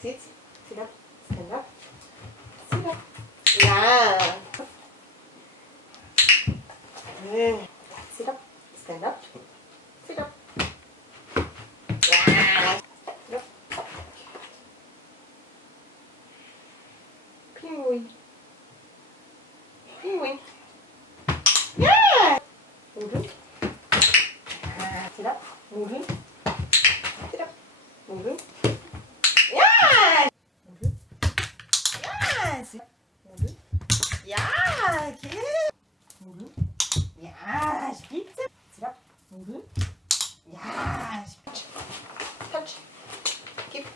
Sit up, stand up, sit up. Yeah. Sit up, stand up, sit up. Yeah. Sit up. Penguin. Penguin. Yeah. Moving. Sit up. Moving. Sit up. Moving. Yeah. Moving. Yeah. Sit up. Moving. Ja, good. Moving. Ja, spitze. Sit up. Moving. Ja, touch. Touch. Keep.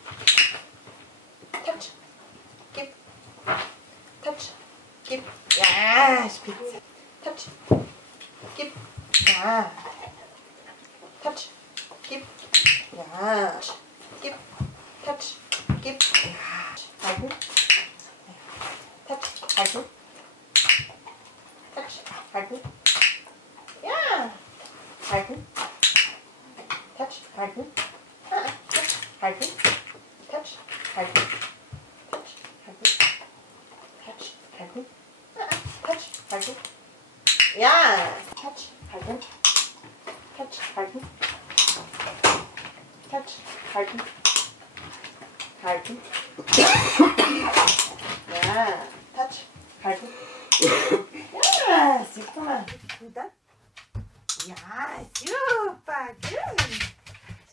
Touch. Keep. Touch. Keep. Ja, spitze. Touch. Keep. Ja. Touch. Keep. Ja. Keep. Touch. Keep. Ja. Halten. Touch. Halten. Touch. Halten. Ja. Halten. Touch. Halten. Touch. Halten. Touch. Halten. Touch. Halten. Touch. Halten. Touch. Halten. Ja. Touch. Halten. Touch. Halten. Touch. Halten. Halten. Ja. Touch. Halten. Ja, super. Und dann? Ja, super. Gut.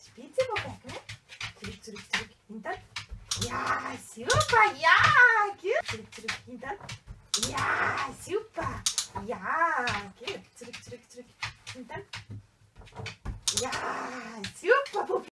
Spitze Bocke. Zurück, zurück, zurück. Und dann? Ja, super. Ja, gut. Zurück, zurück. Und dann? Ja, super. Ja, gut. Zurück, zurück, zurück. Und dann? Ja, super.